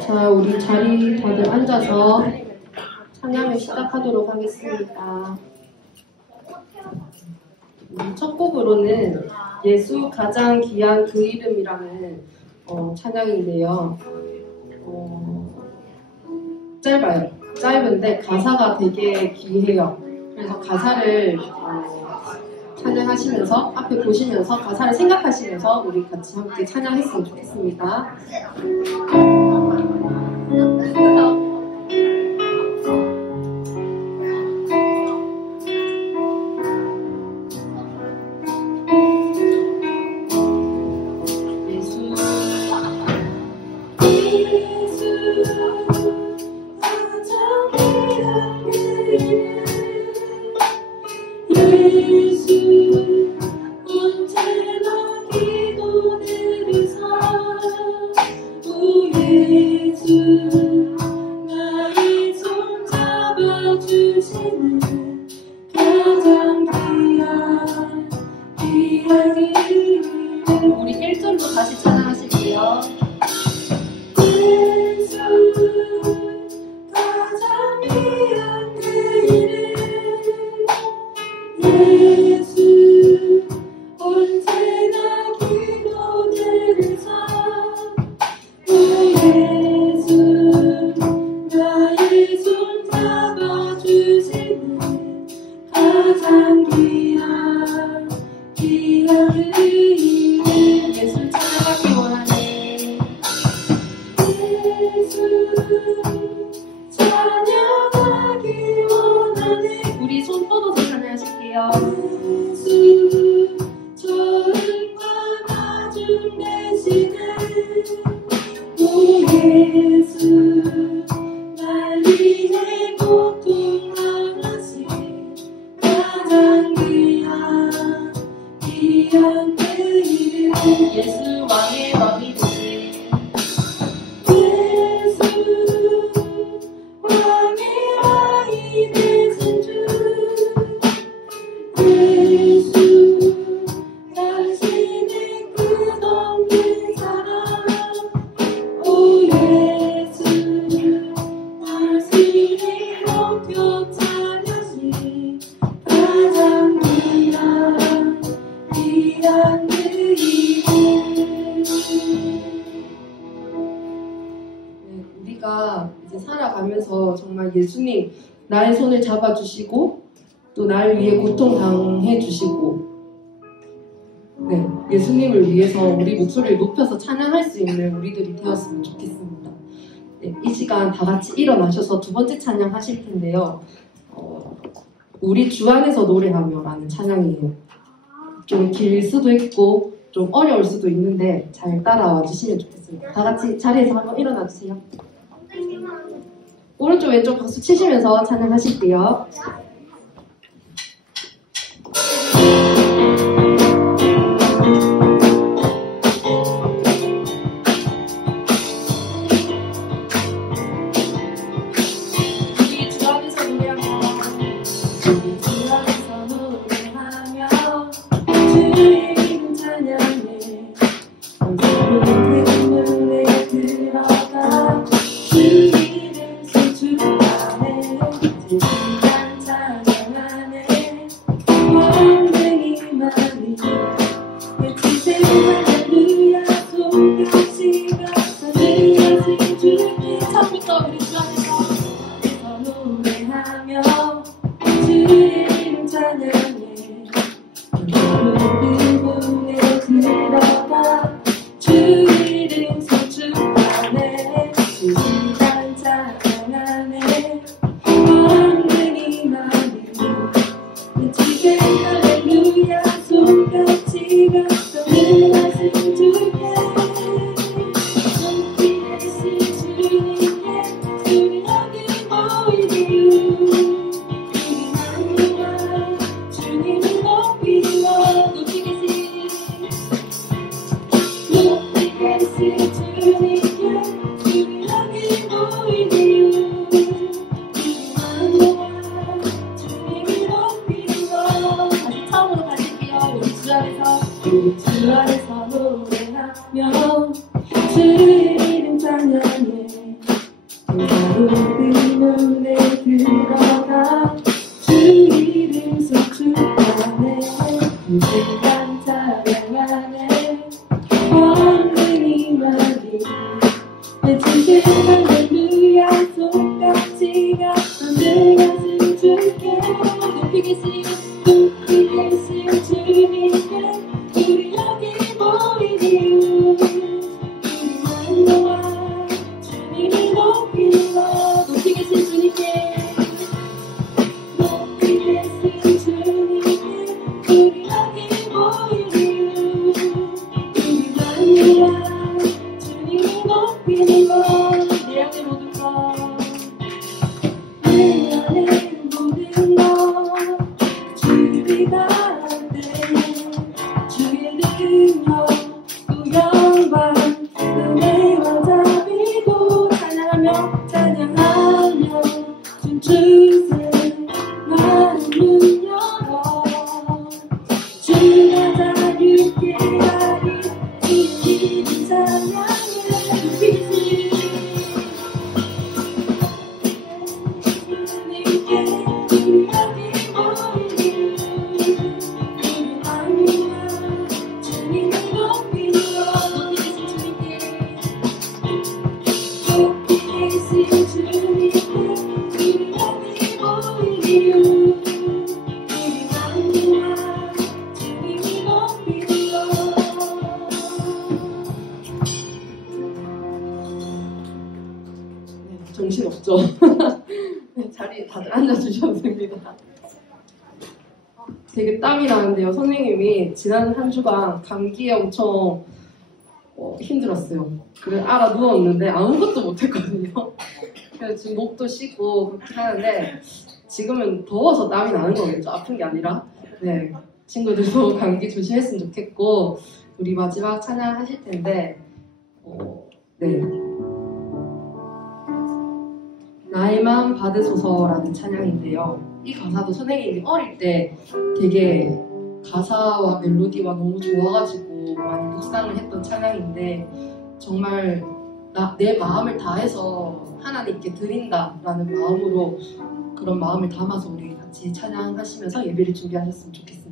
자, 우리 자리 다들 앉아서 찬양을 시작하도록 하겠습니다. 첫 곡으로는 예수 가장 귀한 그 이름이라는 찬양인데요. 짧아요. 짧은데 가사가 되게 귀해요. 그래서 가사를 찬양하시면서 앞에 보시면서 가사를 생각하시면서 우리 같이 함께 찬양했으면 좋겠습니다. 우리 1절로 다시 찬양하실게요. 우리 손 뻗어서 찬양하실게요. 저음과 나중 대신에 오 예수 날 위해 고통당하신 가장 귀한 그 이름 예수 왕의 왕이 되신 우리가 이제 살아가면서 정말 예수님 나의 손을 잡아주시고 또 날 위해 고통당해 주시고 예수님을 위해서 우리 목소리를 높여서 찬양할 수 있는 우리들이 되었으면 좋겠습니다. 이 시간 다 같이 일어나셔서 두 번째 찬양 하실 텐데요. 우리 주 안에서 노래하며 라는 찬양이에요. 좀 길 수도 있고 좀 어려울 수도 있는데 잘 따라와 주시면 좋겠습니다. 다 같이 자리에서 한번 일어나 주세요. 오른쪽 왼쪽 박수 치시면서 찬양하실게요. 우리 주 안에서 노래하며 우리 주 안에서 노래하며 주의 이름 찬양해 언제든 내 들어가 주 이름 소중하네 진실한 찬양하네 왕생이만이 내 지생 할렐루야 손가시가 하늘하신 주님 처음부터 우리 주 안에서 노래하며 주의 이름 찬양해 언제든 내 들어가 주 이름 소중하네 진실한 찬양하네 왕생이만이 내 지생 할렐루야 손가시가 하늘하신 주님 높이 계신 주님께 우리 여기 모이리 우리 만나와 주님을 높이며 높이 계신 주님께 우리 여기 모이리 우리 만나와 주님을 높이며 다시 처음으로 가실게요. 우리 주 안에서 노래하며 주의 이름 찬양해 눈에 들어가 주 이름 소축하네 그 시간 찬양하네 원능이만이 외치는 할렐루야 손깍지 같은 내 가슴 줄게 높이 계신 주님께 우리 여기 모인 이유 우리 만나와 주님을 높이라 높이 계신 주님께 높이 계신 주님께 우리 여기 모인 이유 우리 만나와 주님을 높이라 내 안에 모든 것내 안에 모든 것 주비가 돼 주의 능력 또 영광 은혜와 자비도 찬양하며 찬양하며 춤추세 많은 문 열어 주가 자유케 하리 주의 이름 찬양해 높이시 주님께 우리 여기 모이리 우리 마음이야 주님을 높이며 높이 계신 주님께 우리 여기 모인 이유 우리 마음이야 주님을 높이며 정신없죠? 자리에 다들 앉아주셔도 됩니다. 되게 땀이 나는데요. 선생님이 지난 한 주간 감기에 엄청 힘들었어요. 그래서 알아 누웠는데 아무것도 못했거든요. 그래서 지금 목도 쉬고 그렇게 하는데 지금은 더워서 땀이 나는 거겠죠. 아픈 게 아니라. 네, 친구들도 감기 조심했으면 좋겠고 우리 마지막 찬양 하실 텐데 네. 나의 마음 받으소서라는 찬양인데요. 이 가사도 선생님이 어릴 때 되게 가사와 멜로디가 너무 좋아가지고 많이 묵상을 했던 찬양인데 정말 내 마음을 다해서 하나님께 드린다라는 마음으로 그런 마음을 담아서 우리 같이 찬양하시면서 예배를 준비하셨으면 좋겠습니다.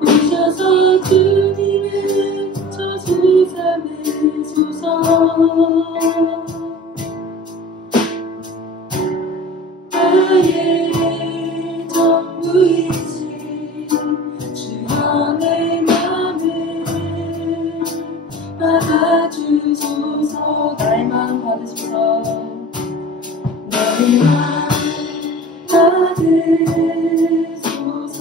오셔서 주님의 저주 삼으소서 나의 전부이신 주여 내 맘을 받아주소서 나의 마음 받으소서 나의 마음 받으소서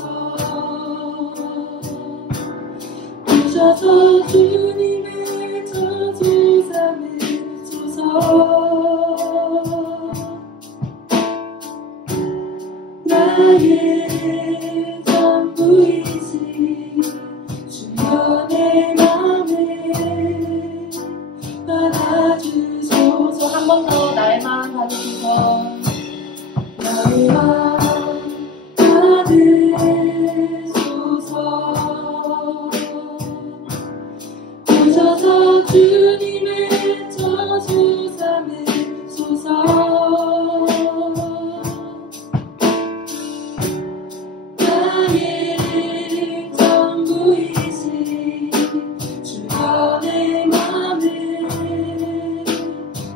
오셔서 주님의 저주 삼으소서 나의 전부이신 주여 내 맘을 받아주소서 한 번 더 나의 마음 받으소서 나의 마음 받으소서 오셔서 주님의 저주 삼으소서 나의 전부이신 주여 내 맘을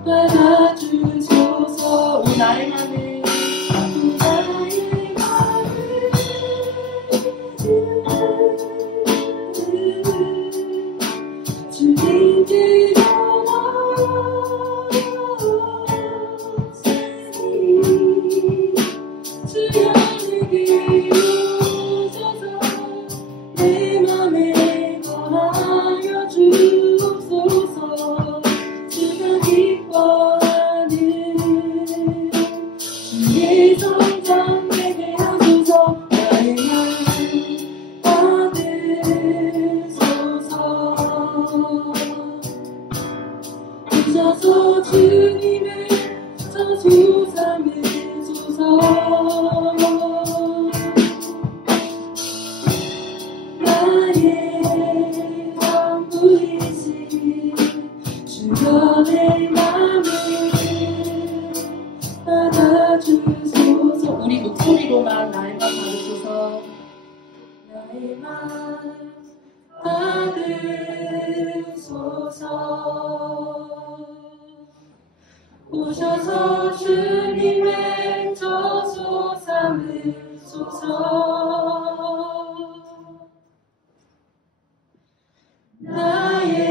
받아주소서 오 나의 맘을 주님께 주여 내게 오셔서 내 맘에 거하여 주옵소서 주가 기뻐하는 주의 성전 내게 하소서 나의 맘 받으소서 받으소서. 오셔서 주님의 저소 삼으소서. 나의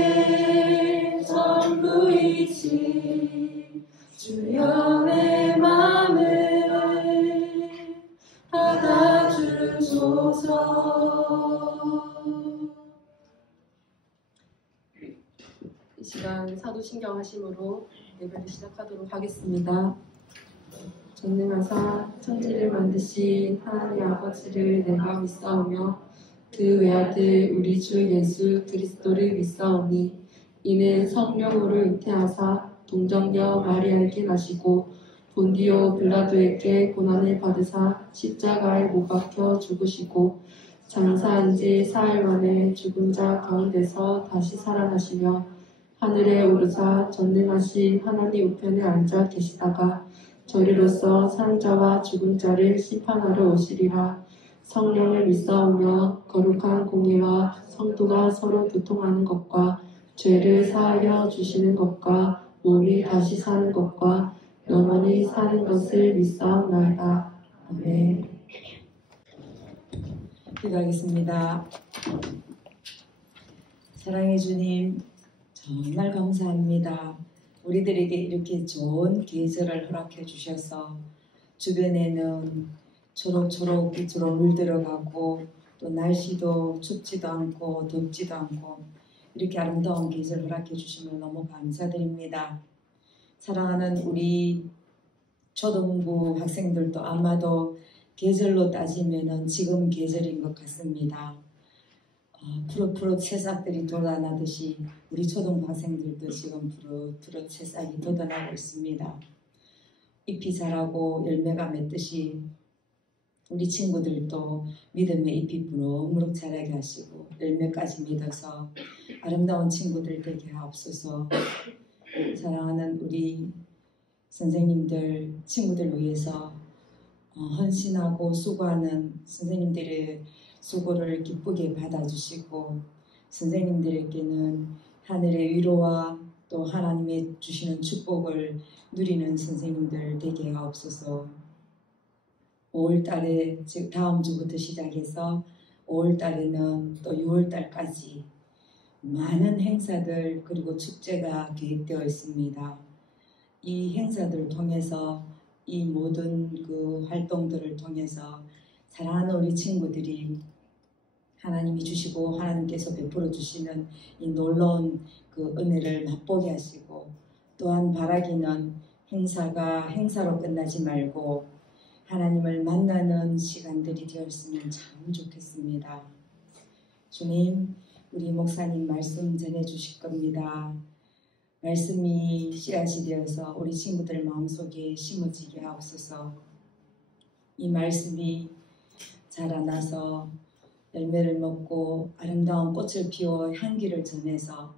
전부이신 주여 내 맘을 받아주소서. 이 시간 사도신경 하심으로 예배를 시작하도록 하겠습니다. 전능하사 천지를 만드신 하나님 아버지를 내가 믿사오며 그 외아들 우리 주 예수 그리스도를 믿사오니 이는 성령으로 잉태하사 동정녀 마리아에게 나시고 본디오 빌라도에게 고난을 받으사 십자가에 못 박혀 죽으시고 장사한 지 사흘 만에 죽은 자 가운데서 다시 살아나시며 하늘에 오르사 전능하신 하나님 우편에 앉아 계시다가 저리로서 사는 자와 죽은 자를 심판하러 오시리라. 성령을 믿사오며 거룩한 공예와 성도가 서로 교통하는 것과 죄를 사하여 주시는 것과 몸이 다시 사는 것과 영원히 사는 것을 믿사옵나이다. 아멘. 기도하겠습니다. 사랑해 주님, 정말 감사합니다. 우리들에게 이렇게 좋은 계절을 허락해 주셔서 주변에는 초록초록 빛으로 물들어가고 또 날씨도 춥지도 않고 덥지도 않고 이렇게 아름다운 계절 허락해 주심을 너무 감사드립니다. 사랑하는 우리 초등부 학생들도 아마도 계절로 따지면 지금 계절인 것 같습니다. 푸릇푸릇 새싹들이 돋아나듯이 우리 초등부 학생들도 지금 푸릇푸릇 새싹이 돋아나고 있습니다. 잎이 자라고 열매가 맺듯이 우리 친구들도 믿음의 잎이 무럭무럭 자라게 하시고 열매까지 맺어서 아름다운 친구들 되게 하옵소서. 사랑하는 우리 선생님들, 친구들 위해서 헌신하고 수고하는 선생님들의 수고를 기쁘게 받아주시고 선생님들에게는 하늘의 위로와 또 하나님의 주시는 축복을 누리는 선생님들 되게 하옵소서. 5월달에 즉 다음 주부터 시작해서 5월달에는 또 6월달까지 많은 행사들 그리고 축제가 계획되어 있습니다. 이 행사들을 통해서 이 모든 그 활동들을 통해서 사랑하는 우리 친구들이 하나님이 주시고 하나님께서 베풀어 주시는 이 놀라운 그 은혜를 맛보게 하시고 또한 바라기는 행사가 행사로 끝나지 말고 하나님을 만나는 시간들이 되었으면 참 좋겠습니다. 주님, 우리 목사님 말씀 전해주실 겁니다. 말씀이 씨앗이 되어서 우리 친구들 마음속에 심어지게 하옵소서. 이 말씀이 자라나서 열매를 먹고 아름다운 꽃을 피워 향기를 전해서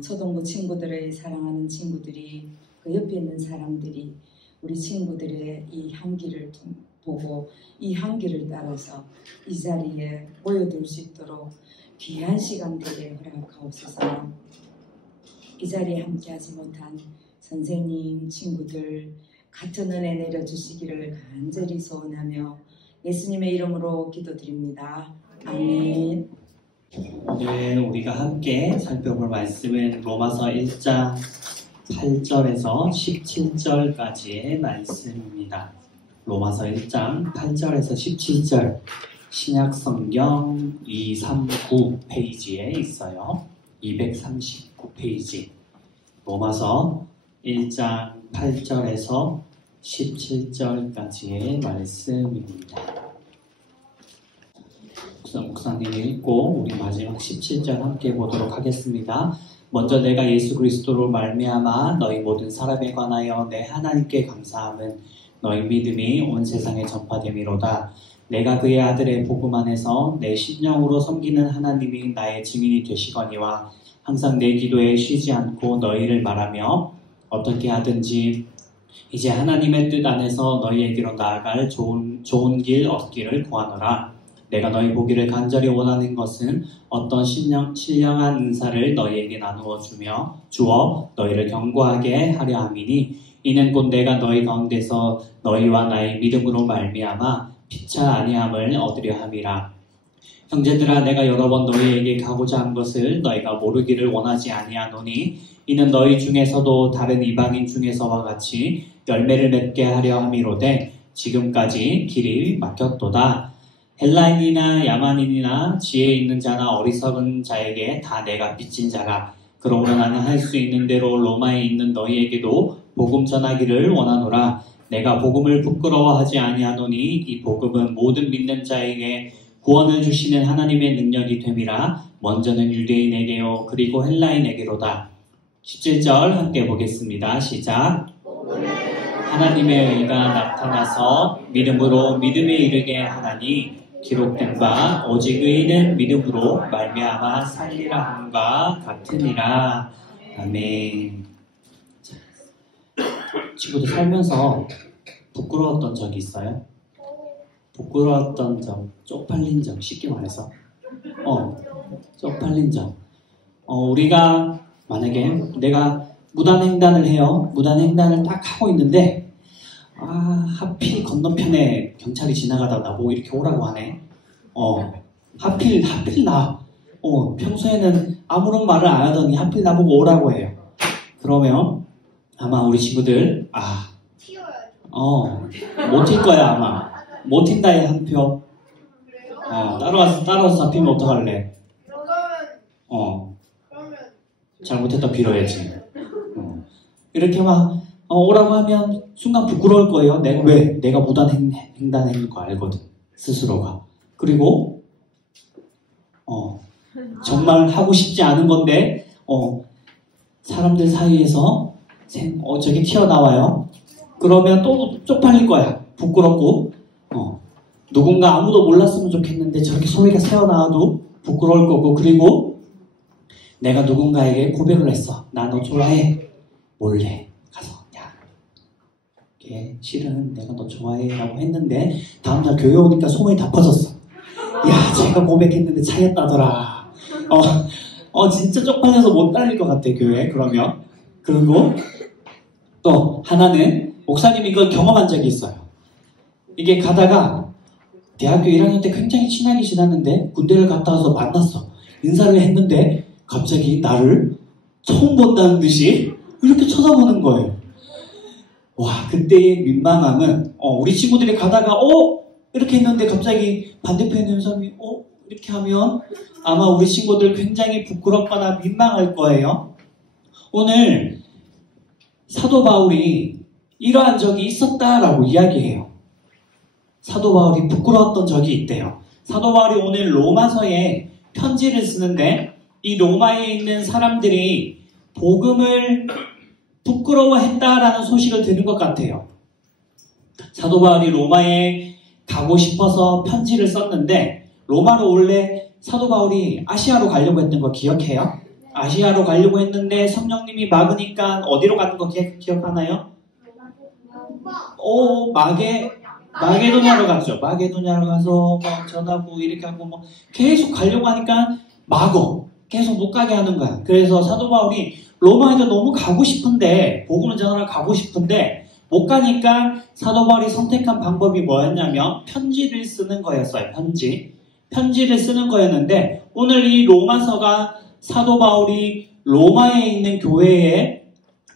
초등부 친구들의 사랑하는 친구들이 그 옆에 있는 사람들이 우리 친구들의 이 향기를 보고 이 향기를 따라서 이 자리에 모여들 수 있도록 귀한 시간들을 허락하옵소서. 이 자리에 함께하지 못한 선생님, 친구들 같은 은혜 내려주시기를 간절히 소원하며 예수님의 이름으로 기도드립니다. 아멘. 오늘 우리가 함께 살펴볼 말씀은 로마서 1장 8절에서 17절까지의 말씀입니다. 로마서 1장 8절에서 17절 신약성경 239 페이지에 있어요. 239페이지 로마서 1장 8절에서 17절까지의 말씀입니다. 목사님이 읽고 우리 마지막 17절 함께 보도록 하겠습니다. 먼저 내가 예수 그리스도로 말미암아 너희 모든 사람에 관하여 내 하나님께 감사함은 너희 믿음이 온 세상에 전파됨이로다. 내가 그의 아들의 복음 안에서 내 심령으로 섬기는 하나님이 나의 증인이 되시거니와 항상 내 기도에 쉬지 않고 너희를 말하며 어떻게 하든지 이제 하나님의 뜻 안에서 너희에게로 나아갈 좋은 길 얻기를 구하노라. 내가 너희 보기를 간절히 원하는 것은 어떤 신령한 은사를 너희에게 나누어 주어 너희를 견고하게 하려 함이니 이는 곧 내가 너희 가운데서 너희와 나의 믿음으로 말미암아 피차 아니함을 얻으려 함이라. 형제들아, 내가 여러 번 너희에게 가고자 한 것을 너희가 모르기를 원하지 아니하노니 이는 너희 중에서도 다른 이방인 중에서와 같이 열매를 맺게 하려 함이로되 지금까지 길이 막혔도다. 헬라인이나 야만인이나 지혜 있는 자나 어리석은 자에게 다 내가 빚진 자라. 그러므로 나는 할 수 있는 대로 로마에 있는 너희에게도 복음 전하기를 원하노라. 내가 복음을 부끄러워하지 아니하노니 이 복음은 모든 믿는 자에게 구원을 주시는 하나님의 능력이 됨이라. 먼저는 유대인에게요 그리고 헬라인에게로다. 17절 함께 보겠습니다. 시작. 하나님의 의가 나타나서 믿음으로 믿음에 이르게 하나니 기록된 바 오직 의인은 믿음으로 말미암아 살리라 함과 같으니라. 아멘. 친구들 살면서 부끄러웠던 적이 있어요? 부끄러웠던 적, 쪽팔린 적, 쉽게 말해서 쪽팔린 적. 우리가 만약에 내가 무단횡단을 해요. 무단횡단을 딱 하고 있는데 하필 건너편에 경찰이 지나가다 나보고 이렇게 오라고 하네. 하필 나. 평소에는 아무런 말을 안 하더니 하필 나보고 오라고 해요. 그러면 아마 우리 친구들 못 튈 거야 아마. 못 튄다에 한 표. 따라와서 잡히면 어떡할래? 잘못했다 빌어야지. 이렇게 막 오라고 하면 순간 부끄러울 거예요. 내가 무단 횡단한 거 알거든. 스스로가. 그리고 정말 하고 싶지 않은 건데 사람들 사이에서 저기 튀어나와요. 그러면 또 쪽팔릴 거야. 부끄럽고 누군가 아무도 몰랐으면 좋겠는데 저렇게 소리가 새어나와도 부끄러울 거고. 그리고 내가 누군가에게 고백을 했어. 나 너 좋아해. 몰래 가서 실은 내가 너 좋아해 라고 했는데 다음날 교회 오니까 소문이 다 퍼졌어. 제가 고백했는데 차였다더라. 진짜 쪽팔려서 못 다닐 것 같아 교회. 그러면 그리고 또 하나는 목사님이 이걸 경험한 적이 있어요. 이게 가다가 대학교 1학년 때 굉장히 친하게 지났는데 군대를 갔다 와서 만났어. 인사를 했는데 갑자기 나를 처음 본다는 듯이 이렇게 쳐다보는 거예요. 그때의 민망함은 우리 친구들이 가다가 이렇게 했는데 갑자기 반대편에 있는 사람이 이렇게 하면 아마 우리 친구들 굉장히 부끄럽거나 민망할 거예요. 오늘 사도 바울이 이러한 적이 있었다라고 이야기해요. 사도 바울이 부끄러웠던 적이 있대요. 사도 바울이 오늘 로마서에 편지를 쓰는데 이 로마에 있는 사람들이 복음을 부끄러워했다라는 소식을 들은 것 같아요. 사도 바울이 로마에 가고 싶어서 편지를 썼는데 로마로 원래 사도 바울이 아시아로 가려고 했던 거 기억해요? 아시아로 가려고 했는데 성령님이 막으니까 어디로 가는 거 기억하나요? 마게도냐로 갔죠. 마게도냐로 가서 전하고 이렇게 하고 계속 가려고 하니까 계속 못 가게 하는 거야. 그래서 사도 바울이 로마에도 너무 가고 싶은데 복음을 전하러 가고 싶은데 못 가니까 사도 바울이 선택한 방법이 뭐였냐면 편지를 쓰는 거였어요. 편지를 쓰는 거였는데 오늘 이 로마서가 사도 바울이 로마에 있는 교회에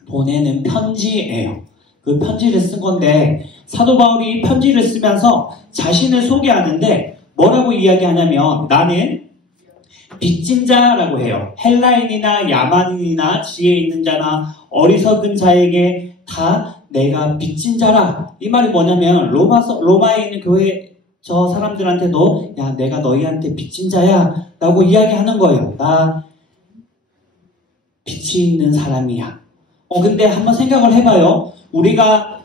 보내는 편지예요. 그 편지를 쓴 건데 사도 바울이 편지를 쓰면서 자신을 소개하는데 뭐라고 이야기하냐면 나는 빚진 자라고 해요. 헬라인이나 야만인이나 지혜 있는 자나 어리석은 자에게 다 내가 빚진 자라. 이 말이 뭐냐면 로마에 있는 교회 저 사람들한테도 내가 너희한테 빚진 자야 라고 이야기하는 거예요. 나 빚이 있는 사람이야. 근데 한번 생각을 해봐요. 우리가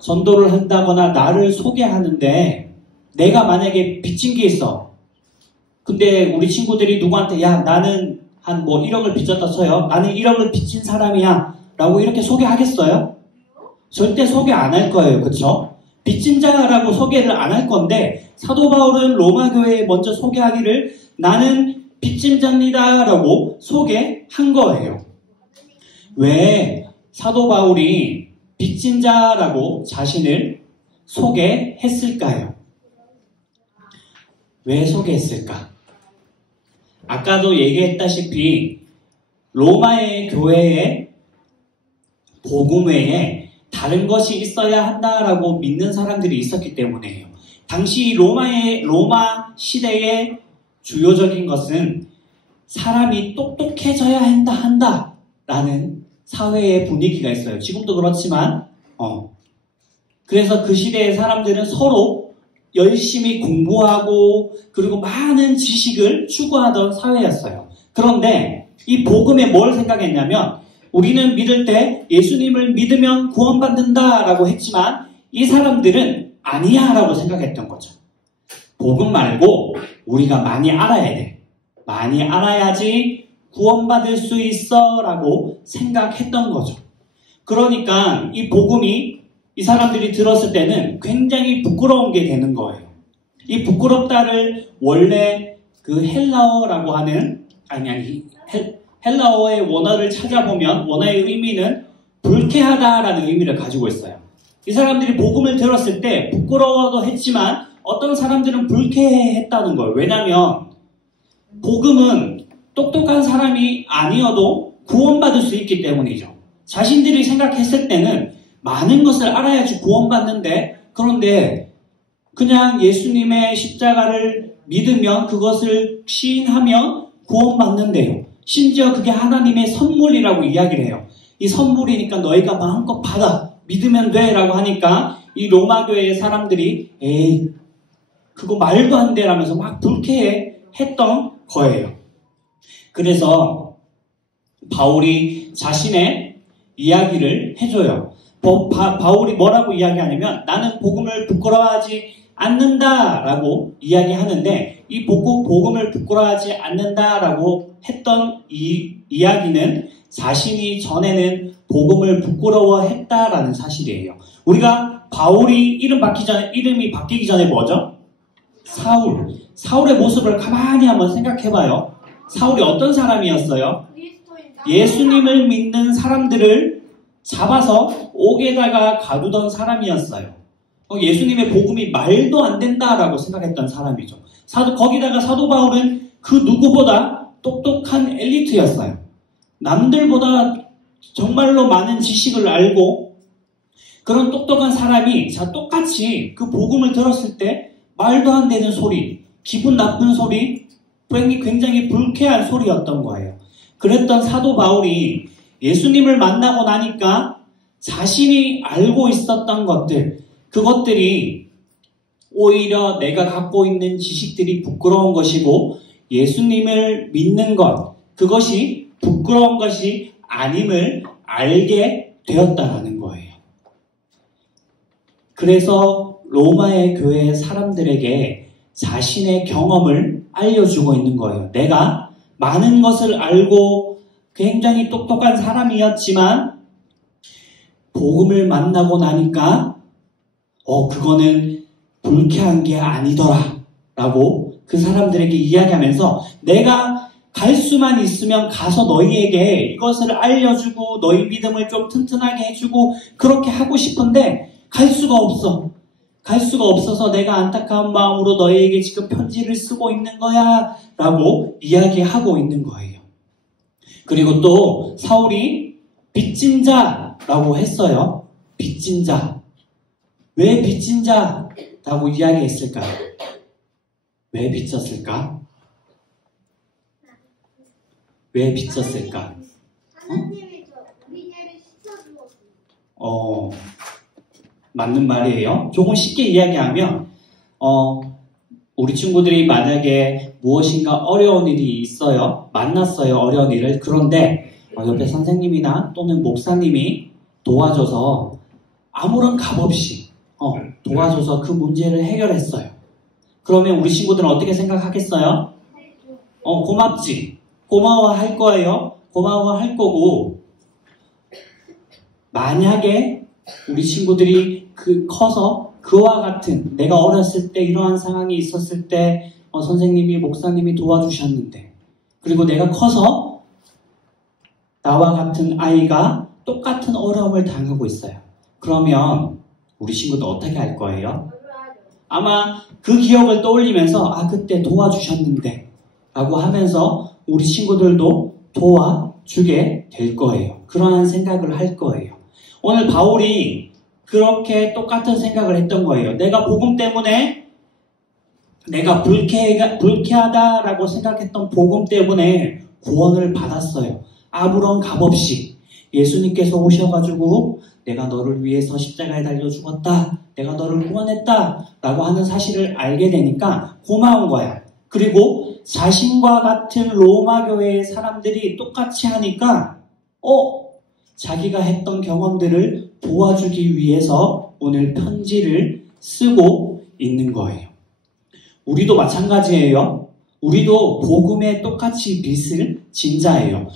전도를 한다거나 나를 소개하는데 내가 만약에 빚진 게 있어. 근데 우리 친구들이 누구한테 나는 한 1억을 빚졌다 쳐요. 나는 1억을 빚진 사람이야 라고 이렇게 소개하겠어요? 절대 소개 안 할 거예요. 그쵸? 빚진 자라고 소개를 안 할 건데 사도 바울은 로마 교회에 먼저 소개하기를 나는 빚진 자입니다 라고 소개한 거예요. 왜 사도 바울이 빚진 자라고 자신을 소개했을까요? 왜 소개했을까? 아까도 얘기했다시피 로마의 교회에 복음 외에 다른 것이 있어야 한다라고 믿는 사람들이 있었기 때문에요. 당시 로마 시대의 주요적인 것은 사람이 똑똑해져야 한다라는 사회의 분위기가 있어요. 지금도 그렇지만 그래서 그 시대의 사람들은 서로 열심히 공부하고 그리고 많은 지식을 추구하던 사회였어요. 그런데 이 복음에 뭘 생각했냐면 우리는 믿을 때 예수님을 믿으면 구원받는다라고 했지만 이 사람들은 아니야 라고 생각했던 거죠. 복음 말고 우리가 많이 알아야 돼. 많이 알아야지 구원받을 수 있어 라고 생각했던 거죠. 그러니까 이 복음이 이 사람들이 들었을 때는 굉장히 부끄러운 게 되는 거예요. 이 부끄럽다를 원래 그 헬라어라고 하는 헬라어의 원어를 찾아보면 원어의 의미는 불쾌하다라는 의미를 가지고 있어요. 이 사람들이 복음을 들었을 때 부끄러워도 했지만 어떤 사람들은 불쾌했다는 거예요. 왜냐하면 복음은 똑똑한 사람이 아니어도 구원받을 수 있기 때문이죠. 자신들이 생각했을 때는 많은 것을 알아야지 구원받는데 그런데 그냥 예수님의 십자가를 믿으면 그것을 시인하면 구원받는데요. 심지어 그게 하나님의 선물이라고 이야기를 해요. 이 선물이니까 너희가 마음껏 받아 믿으면 돼 라고 하니까 이 로마 교회의 사람들이 에이 그거 말도 안 돼 라면서 막 불쾌했던 거예요. 그래서 바울이 자신의 이야기를 해줘요. 바울이 뭐라고 이야기하냐면 나는 복음을 부끄러워하지 않는다라고 이야기하는데 이 복음을 부끄러워하지 않는다라고 했던 이 이야기는 자신이 전에는 복음을 부끄러워했다라는 사실이에요. 우리가 바울이 이름이 바뀌기 전에 뭐죠? 사울의 모습을 가만히 한번 생각해봐요. 사울이 어떤 사람이었어요? 예수님을 믿는 사람들을 잡아서 옥에다가 가두던 사람이었어요. 예수님의 복음이 말도 안 된다라고 생각했던 사람이죠. 거기다가 사도 바울은 그 누구보다 똑똑한 엘리트였어요. 남들보다 정말로 많은 지식을 알고 그런 똑똑한 사람이 똑같이 그 복음을 들었을 때 말도 안 되는 소리, 기분 나쁜 소리, 굉장히 불쾌한 소리였던 거예요. 그랬던 사도 바울이 예수님을 만나고 나니까 자신이 알고 있었던 것들, 그것들이 오히려 내가 갖고 있는 지식들이 부끄러운 것이고 예수님을 믿는 것, 그것이 부끄러운 것이 아님을 알게 되었다라는 거예요. 그래서 로마의 교회의 사람들에게 자신의 경험을 알려주고 있는 거예요. 내가 많은 것을 알고 굉장히 똑똑한 사람이었지만 복음을 만나고 나니까 그거는 불쾌한 게 아니더라 라고 그 사람들에게 이야기하면서 내가 갈 수만 있으면 가서 너희에게 이것을 알려주고 너희 믿음을 좀 튼튼하게 해주고 그렇게 하고 싶은데 갈 수가 없어. 갈 수가 없어서 내가 안타까운 마음으로 너희에게 지금 편지를 쓰고 있는 거야 라고 이야기하고 있는 거예요. 그리고 또 사울이 빚진 자라고 했어요. 빚진 자. 왜 빚진 자라고 이야기했을까요? 왜 빚졌을까? 왜 빚졌을까? 하나님이 우리 죄를 씻어주었습니다. 맞는 말이에요. 조금 쉽게 이야기하면 우리 친구들이 만약에 무엇인가 어려운 일이 있어요. 만났어요. 어려운 일을. 그런데 옆에 선생님이나 또는 목사님이 도와줘서 아무런 값 없이 도와줘서 그 문제를 해결했어요. 그러면 우리 친구들은 어떻게 생각하겠어요? 고맙지. 고마워할 거예요. 고마워할 거고 만약에 우리 친구들이 커서 그와 같은 내가 어렸을 때 이러한 상황이 있었을 때 선생님이 목사님이 도와주셨는데 그리고 내가 커서 나와 같은 아이가 똑같은 어려움을 당하고 있어요. 그러면 우리 친구도 어떻게 할 거예요? 아마 그 기억을 떠올리면서 그때 도와주셨는데 라고 하면서 우리 친구들도 도와주게 될 거예요. 그러한 생각을 할 거예요. 오늘 바울이 그렇게 똑같은 생각을 했던 거예요. 내가 복음 때문에 내가 불쾌하다라고 생각했던 복음 때문에 구원을 받았어요. 아무런 값없이 예수님께서 오셔가지고 내가 너를 위해서 십자가에 달려 죽었다. 내가 너를 구원했다. 라고 하는 사실을 알게 되니까 고마운 거야. 그리고 자신과 같은 로마 교회의 사람들이 똑같이 하니까 자기가 했던 경험들을 도와주기 위해서 오늘 편지를 쓰고 있는 거예요. 우리도 마찬가지예요. 우리도 복음에 똑같이 빚을 진 자예요.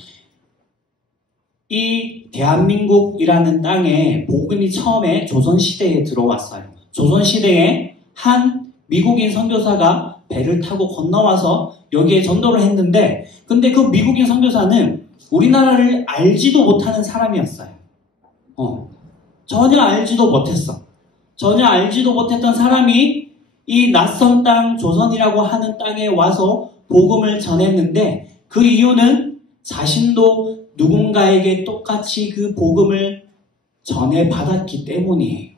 이 대한민국이라는 땅에 복음이 처음에 조선시대에 들어왔어요. 조선시대에 한 미국인 선교사가 배를 타고 건너와서 여기에 전도를 했는데 근데 그 미국인 선교사는 우리나라를 알지도 못하는 사람이었어요. 전혀 알지도 못했어. 전혀 알지도 못했던 사람이 이 낯선 땅 조선이라고 하는 땅에 와서 복음을 전했는데 그 이유는 자신도 누군가에게 똑같이 그 복음을 전해받았기 때문이에요.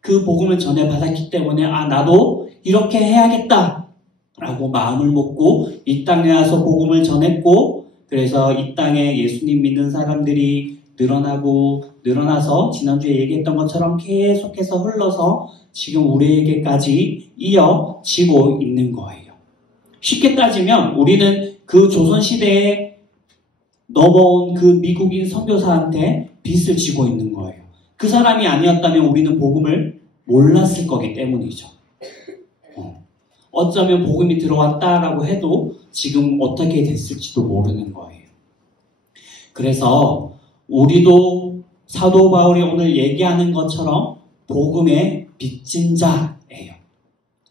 그 복음을 전해받았기 때문에 나도 이렇게 해야겠다 라고 마음을 먹고 이 땅에 와서 복음을 전했고 그래서 이 땅에 예수님 믿는 사람들이 늘어나서 지난주에 얘기했던 것처럼 계속해서 흘러서 지금 우리에게까지 이어지고 있는 거예요. 쉽게 따지면 우리는 그 조선시대에 넘어온 그 미국인 선교사한테 빚을 지고 있는 거예요. 그 사람이 아니었다면 우리는 복음을 몰랐을 거기 때문이죠. 어쩌면 복음이 들어왔다라고 해도 지금 어떻게 됐을지도 모르는 거예요. 그래서 우리도 사도 바울이 오늘 얘기하는 것처럼 복음의 빚진 자예요.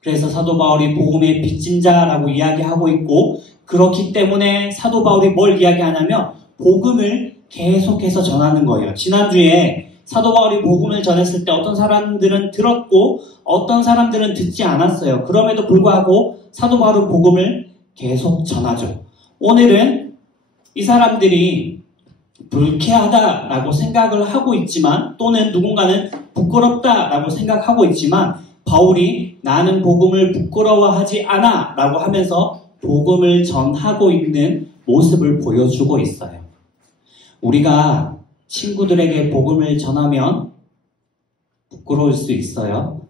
그래서 사도 바울이 복음의 빚진 자라고 이야기하고 있고 그렇기 때문에 사도 바울이 뭘 이야기하냐면 복음을 계속해서 전하는 거예요. 지난주에 사도 바울이 복음을 전했을 때 어떤 사람들은 들었고 어떤 사람들은 듣지 않았어요. 그럼에도 불구하고 사도 바울은 복음을 계속 전하죠. 오늘은 이 사람들이 불쾌하다라고 생각을 하고 있지만 또는 누군가는 부끄럽다라고 생각하고 있지만 바울이 나는 복음을 부끄러워하지 않아 라고 하면서 복음을 전하고 있는 모습을 보여주고 있어요. 우리가 친구들에게 복음을 전하면 부끄러울 수 있어요.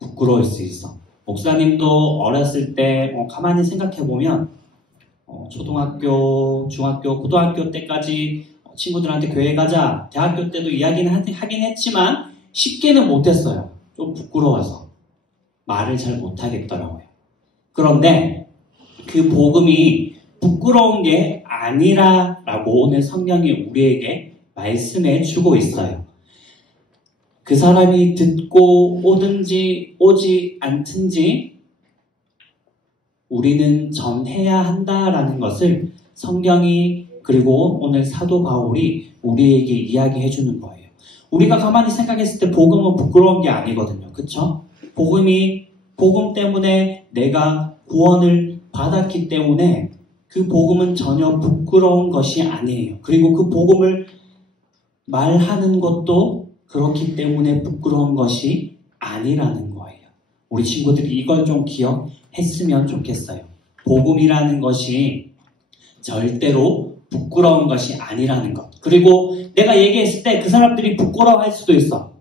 부끄러울 수 있어. 목사님도 어렸을 때 가만히 생각해보면 초등학교, 중학교, 고등학교 때까지 친구들한테 교회 가자, 대학교 때도 이야기는 하긴 했지만 쉽게는 못했어요. 좀 부끄러워서 말을 잘 못하겠더라고요. 그런데 그 복음이 부끄러운 게 아니라라고 오늘 성령이 우리에게 말씀해 주고 있어요. 그 사람이 듣고 오든지 오지 않든지 우리는 전해야 한다라는 것을 성경이 그리고 오늘 사도 바울이 우리에게 이야기해 주는 거예요. 우리가 가만히 생각했을 때 복음은 부끄러운 게 아니거든요. 그쵸? 복음 때문에 내가 구원을 받았기 때문에 그 복음은 전혀 부끄러운 것이 아니에요. 그리고 그 복음을 말하는 것도 그렇기 때문에 부끄러운 것이 아니라는 거예요. 우리 친구들이 이걸 좀 기억했으면 좋겠어요. 복음이라는 것이 절대로 부끄러운 것이 아니라는 것. 그리고 내가 얘기했을 때 그 사람들이 부끄러워할 수도 있어.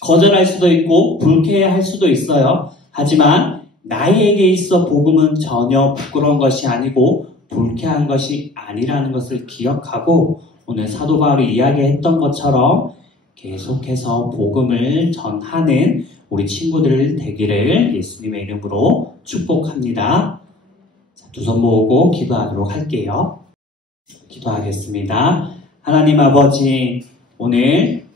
거절할 수도 있고 불쾌할 수도 있어요. 하지만 나에게 있어 복음은 전혀 부끄러운 것이 아니고 불쾌한 것이 아니라는 것을 기억하고 오늘 사도 바울이 이야기했던 것처럼 계속해서 복음을 전하는 우리 친구들 되기를 예수님의 이름으로 축복합니다. 두 손 모으고 기도하도록 할게요. 기도하겠습니다. 하나님 아버지, 오늘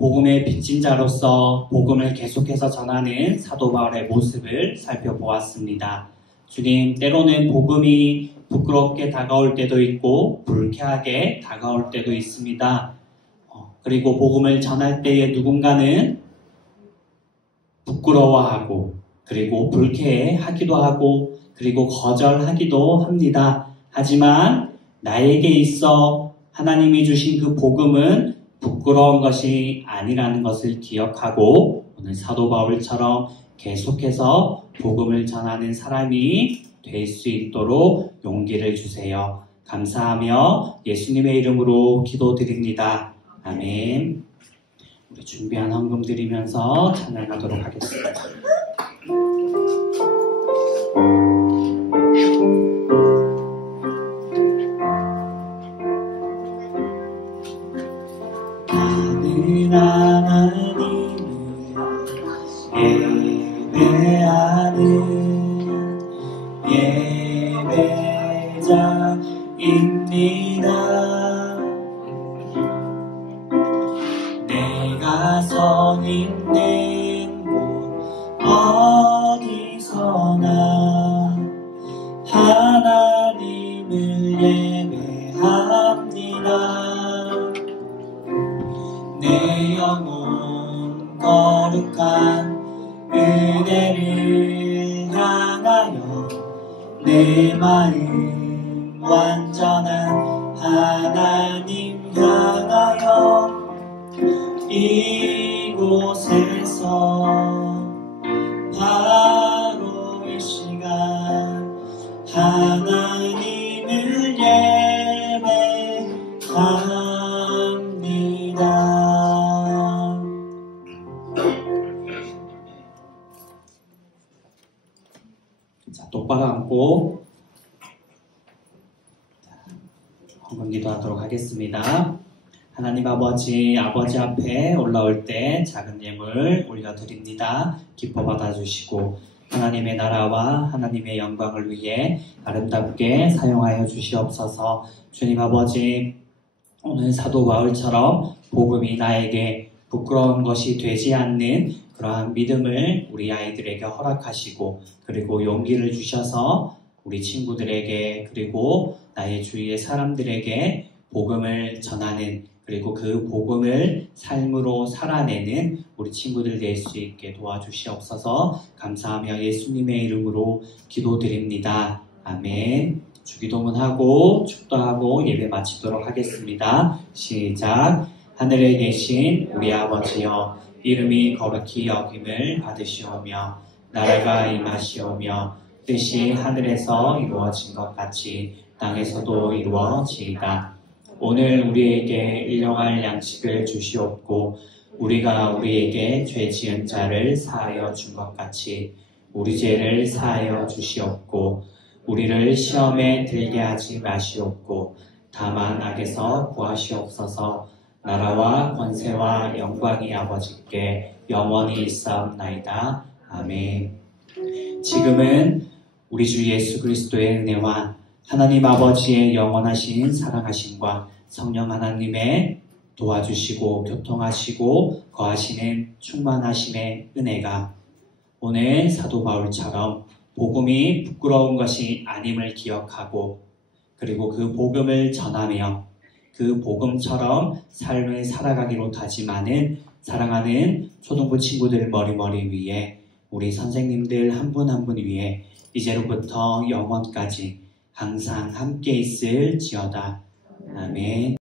복음의 빚진 자로서 복음을 계속해서 전하는 사도 바울의 모습을 살펴보았습니다. 주님, 때로는 복음이 부끄럽게 다가올 때도 있고 불쾌하게 다가올 때도 있습니다. 그리고 복음을 전할 때에 누군가는 부끄러워하고 그리고 불쾌해하기도 하고 그리고 거절하기도 합니다. 하지만 나에게 있어 하나님이 주신 그 복음은 부끄러운 것이 아니라는 것을 기억하고 오늘 사도 바울처럼 계속해서 복음을 전하는 사람이 될 수 있도록 용기를 주세요. 감사하며 예수님의 이름으로 기도드립니다. 아멘. 우리 준비한 헌금 드리면서 찬양하도록 하겠습니다. 나는 하나님을 예배하는 예배자입니다. 내가 성인된 곳 어디서나 하나님을 예배합니다. 내 영혼 거룩한 은혜를 향하여 내 마음 완전한 하나님 향하여 이곳에서 바로 이 시간 하나님을 예배합니다. 자, 똑바로 앉고 헌금 기도하도록 하겠습니다. 하나님 아버지 앞에 올라올 때 작은 예물 올려드립니다. 기뻐 받아주시고 하나님의 나라와 하나님의 영광을 위해 아름답게 사용하여 주시옵소서. 주님 아버지, 오늘 사도 바울처럼 복음이 나에게 부끄러운 것이 되지 않는 그러한 믿음을 우리 아이들에게 허락하시고 그리고 용기를 주셔서 우리 친구들에게 그리고 나의 주위의 사람들에게 복음을 전하는 그리고 그 복음을 삶으로 살아내는 우리 친구들 될 수 있게 도와주시옵소서. 감사하며 예수님의 이름으로 기도드립니다. 아멘. 주기도문하고 축도하고 예배 마치도록 하겠습니다. 시작. 하늘에 계신 우리 아버지여, 이름이 거룩히 여김을 받으시오며 나라가 임하시오며 뜻이 하늘에서 이루어진 것 같이 땅에서도 이루어지이다. 오늘 우리에게 일용할 양식을 주시옵고 우리가 우리에게 죄 지은 자를 사하여 준 것 같이 우리 죄를 사하여 주시옵고 우리를 시험에 들게 하지 마시옵고 다만 악에서 구하시옵소서. 나라와 권세와 영광이 아버지께 영원히 있사옵나이다. 아멘. 지금은 우리 주 예수 그리스도의 은혜와 하나님 아버지의 영원하신 사랑하심과 성령 하나님의 도와주시고 교통하시고 거하시는 충만하심의 은혜가 오늘 사도 바울처럼 복음이 부끄러운 것이 아님을 기억하고 그리고 그 복음을 전하며 그 복음처럼 삶을 살아가기로 다짐하는 사랑하는 초등부 친구들 머리머리 위에 우리 선생님들 한 분 한 분 위에 이제로부터 영원까지 항상 함께 있을지어다. 아멘.